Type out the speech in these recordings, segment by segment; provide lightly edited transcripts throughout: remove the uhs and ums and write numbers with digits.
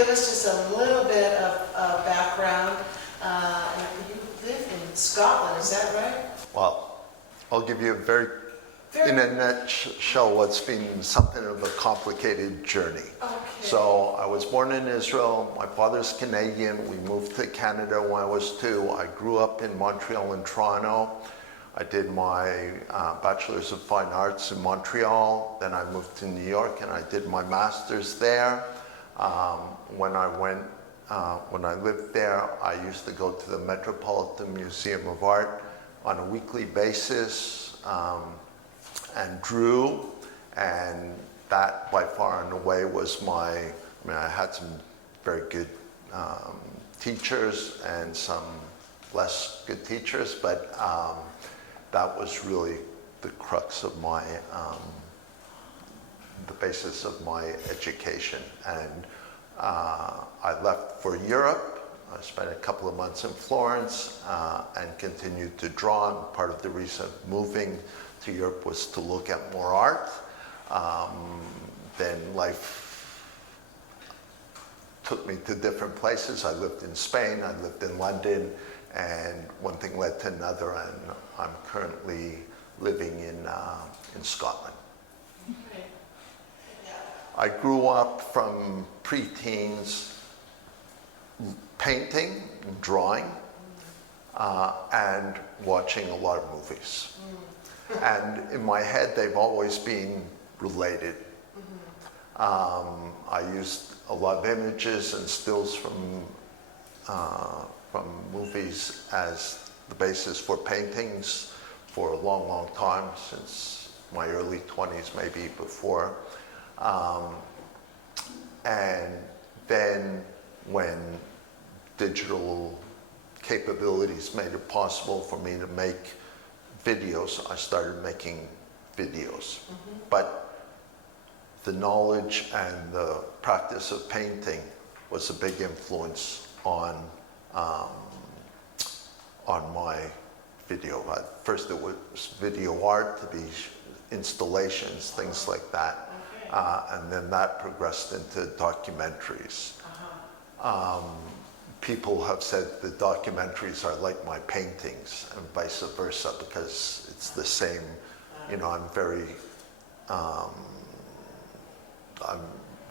give us just a little bit of background. You live in Scotland, is that right? Well, I'll give you in a nutshell, what's been something of a complicated journey. Okay. So I was born in Israel. My father's Canadian. We moved to Canada when I was 2. I grew up in Montreal and Toronto. I did my Bachelor's of Fine Arts in Montreal. Then I moved to New York and I did my master's there. When I lived there, I used to go to the Metropolitan Museum of Art on a weekly basis and drew, and that by far and away was I had some very good teachers and some less good teachers, but that was really the crux of the basis of my education. And I left for Europe. I spent a couple of months in Florence and continued to draw. And part of the reason of moving to Europe was to look at more art. Then life took me to different places. I lived in Spain, I lived in London, and one thing led to another, and I'm currently living in Scotland. Okay. I grew up from preteens painting and drawing and watching a lot of movies. And in my head, they've always been related. I used a lot of images and stills from movies as the basis for paintings for a long, long time, since my early 20s, maybe before. And then when digital capabilities made it possible for me to make videos, I started making videos. But the knowledge and the practice of painting was a big influence on my video. First it was video art, to be installations, things like that. And then that progressed into documentaries. People have said the documentaries are like my paintings and vice versa, because it's the same, I'm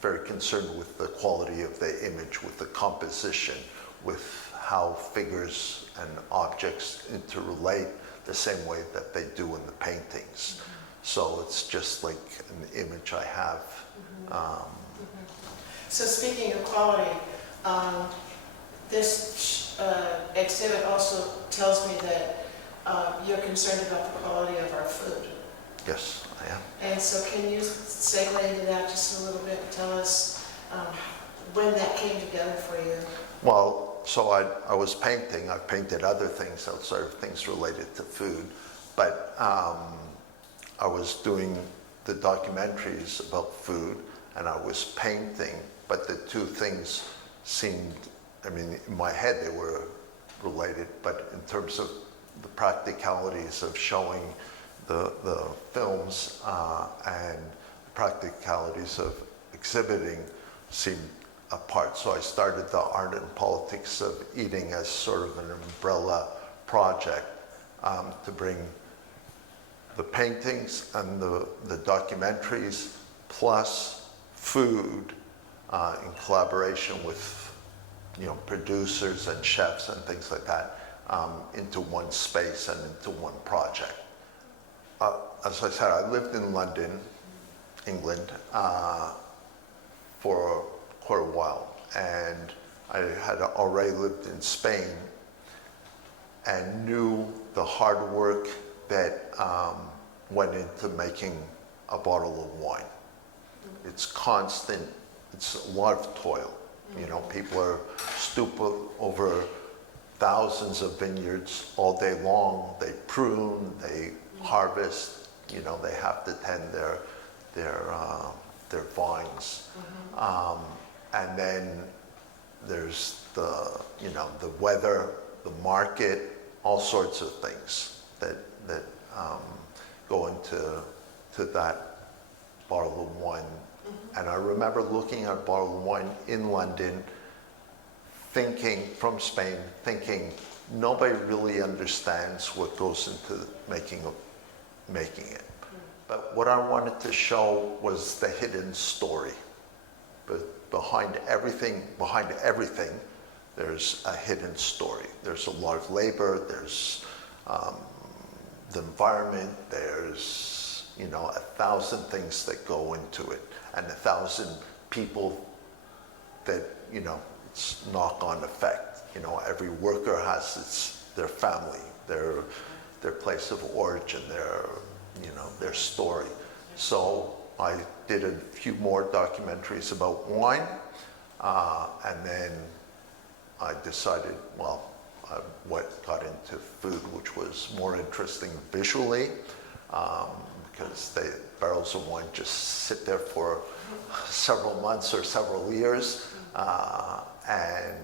very concerned with the quality of the image, with the composition, with how figures and objects interrelate the same way that they do in the paintings. So it's just like an image I have. So speaking of quality, this exhibit also tells me that you're concerned about the quality of our food. Yes, I am. And so can you segue into that just a little bit and tell us when that came together for you? Well, so I was painting. I painted other things outside of things related to food, but I was doing the documentaries about food and I was painting, but the two things seemed, in my head they were related, but in terms of the practicalities of showing the films and the practicalities of exhibiting seemed apart. So I started the Art and Politics of Eating as sort of an umbrella project to bring the paintings and the documentaries plus food in collaboration with producers and chefs and things like that into one space and into one project. As I said, I lived in London, England, for quite a while, and I had already lived in Spain and knew the hard work that went into making a bottle of wine. It's constant, it's a lot of toil. People are stooped over thousands of vineyards all day long. They prune, they harvest, they have to tend their vines. And then there's the weather, the market, all sorts of things that go into that bottle bottle of wine. And I remember looking at a bottle of wine in London, thinking, from Spain, thinking, nobody really understands what goes into making it. But what I wanted to show was the hidden story. But behind everything, there's a hidden story. There's a lot of labor, there's the environment, there's 1,000 things that go into it, and 1,000 people that it's knock-on effect. Every worker has their family, their place of origin, their story. So I did a few more documentaries about wine, and then I decided, what got into food, which was more interesting visually, because the barrels of wine just sit there for several months or several years, and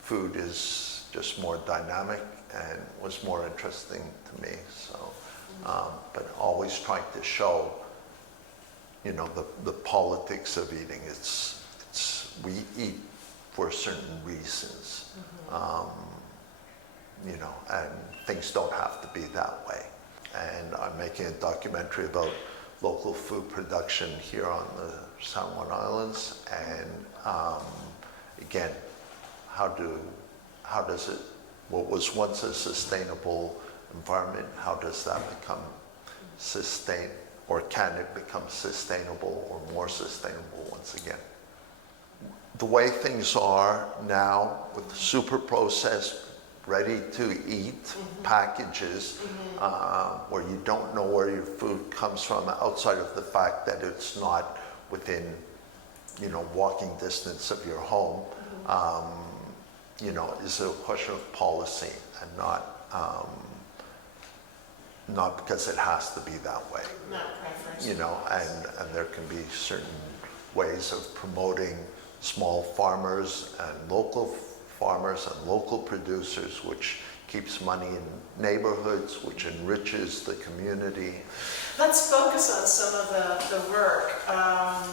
food is just more dynamic and was more interesting to me. So, but always trying to show, the politics of eating. We eat for certain reasons, and things don't have to be that way. And I'm making a documentary about local food production here on the San Juan Islands, and again, what was once a sustainable environment, how does that become or can it become sustainable or more sustainable once again? The way things are now with super processed, ready to eat packages, where you don't know where your food comes from outside of the fact that it's not within, walking distance of your home, is a question of policy and not because it has to be that way. Not preference. And there can be certain ways of promoting small farmers and local farmers and local producers, which keeps money in neighborhoods, which enriches the community. Let's focus on some of the work.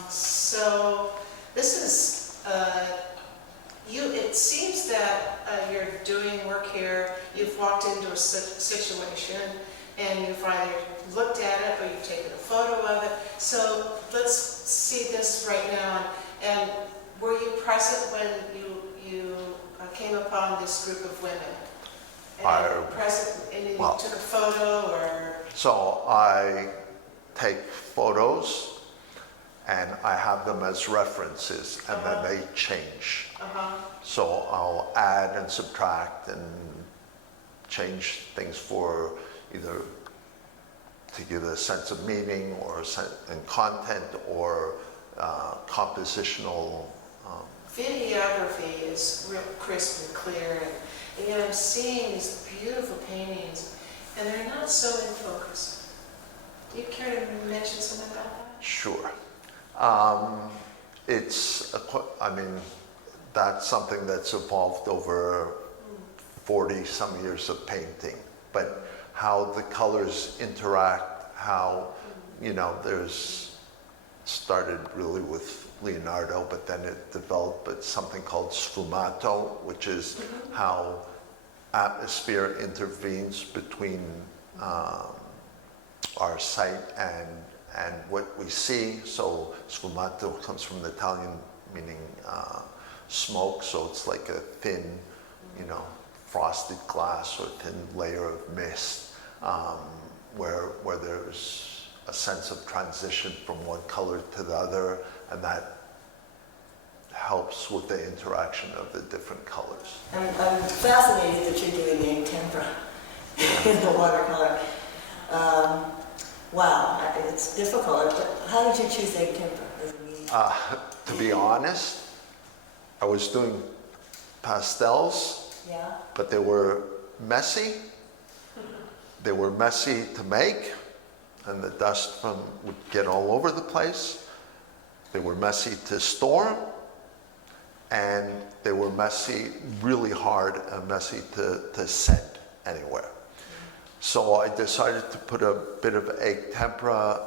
So this is, it seems that you're doing work here, you've walked into a situation and you've either looked at it or you've taken a photo of it. So let's see this right now. And were you present when you came upon this group of women? Present and you took a photo or? So I take photos and I have them as references, and then they change. So I'll add and subtract and change things for either to give a sense of meaning or and content or compositional. Videography is real crisp and clear, and yet I'm seeing these beautiful paintings, and they're not so in focus. Do you care to mention something about that? Sure. That's something that's evolved over 40 some years of painting, but how the colors interact, how, there's started really with Leonardo, but then it developed something called sfumato, which is how atmosphere intervenes between our sight and what we see. So sfumato comes from the Italian meaning smoke, so it's like a thin, frosted glass or thin layer of mist, where there's a sense of transition from one color to the other, and that helps with the interaction of the different colors. I'm fascinated that you're doing the ink tempera in the watercolor. Wow, it's difficult. How did you choose ink tempera as a medium? To be honest, I was doing pastels, but they were messy. They were messy to make, and the dust would get all over the place. They were messy to store, and they were messy, really hard and messy to send anywhere. So I decided to put a bit of egg tempera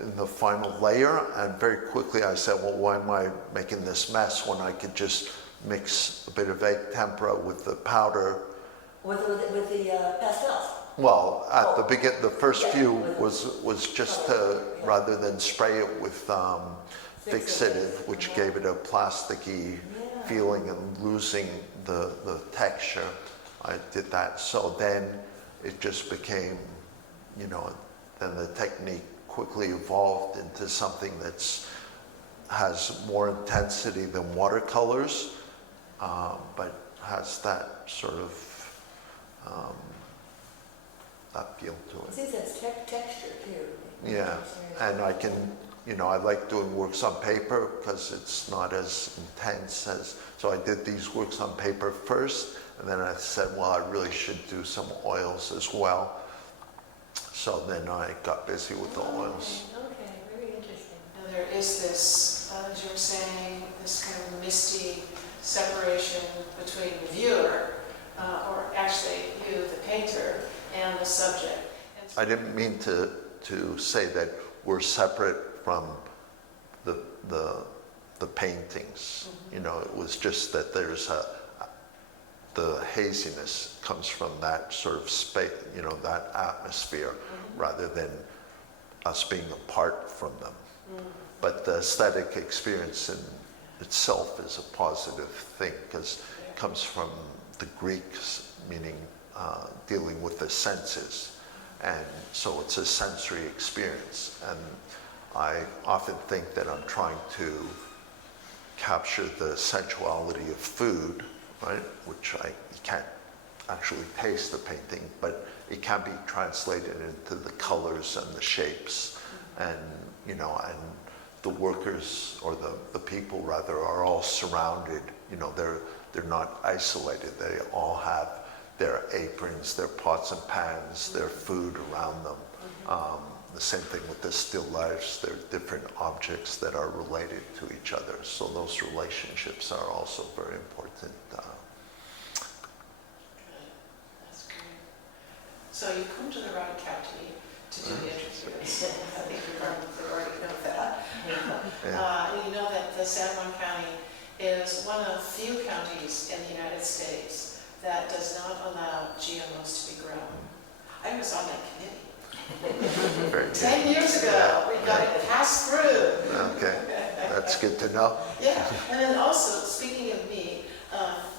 in the final layer, and very quickly I said, well, why am I making this mess when I could just mix a bit of egg tempera with the powder? With the pastels. Well, at the the first Yeah, few with was just color, yeah. rather than spray it with fixative, which gave it a plasticky Yeah. feeling and losing the texture. I did that. So then it just became, you know, then the technique quickly evolved into something that's has more intensity than watercolors, but has that sort of that feel to It it. seems that's texture too. Yeah, and I can, you know, I like doing works on paper because it's not as intense as, so I did these works on paper first, and then I said, well, I really should do some oils as well. So then I got busy with the oils. Okay, very interesting. And there is this, as you were saying, this kind of misty separation between the viewer, or actually you, the painter, and the subject. And I didn't mean to say that we're separate from the paintings. Mm-hmm. You know, it was just that there's the haziness comes from that sort of space, you know, that atmosphere, Mm-hmm. rather than us being apart from them. Mm-hmm. But the aesthetic experience in itself is a positive thing because it comes from the Greeks, meaning dealing with the senses. And so it's a sensory experience. And I often think that I'm trying to capture the sensuality of food, right? Which you can't actually taste the painting, but it can be translated into the colors and the shapes. And, you know, and the workers, or the people rather, are all surrounded. You know, they're not isolated. They all have their aprons, their pots and pans, their food around them. The same thing with the still lifes. They're different objects that are related to each other. So those relationships are also very important. Good. That's great. So you come to the right county to do the interviews. I think you probably already know that. Yeah. You know that the San Juan County is one of few counties in the United States that does not allow GMOs to be grown. I was on that committee. Very good. 10 years ago, we got it passed through. Okay, that's good to know. Yeah, and then also, speaking of me,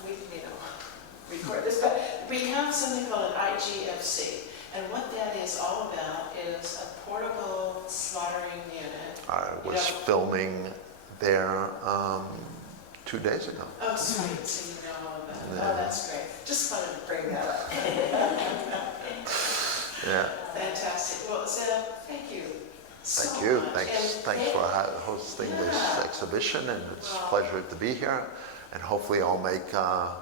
we record this, but we have something called an IGFC. And what that is all about is a portable slaughtering unit. I was filming there 2 days ago. Oh, sweet, so you know all about it. Yeah. Oh, that's great. Just wanted to bring that up. Yeah. Fantastic. Well, Zev, thank you so Thank you. much. Thanks for hosting this exhibition, and it's a pleasure to be here. And hopefully I'll make a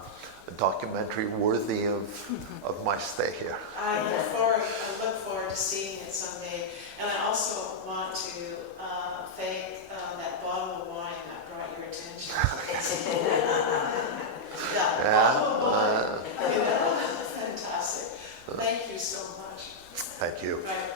documentary worthy of my stay here. I look forward to seeing it someday. And I also want to thank that bottle of wine that brought your attention. That bottle of wine. Fantastic. Thank you so much. Thank you. Right.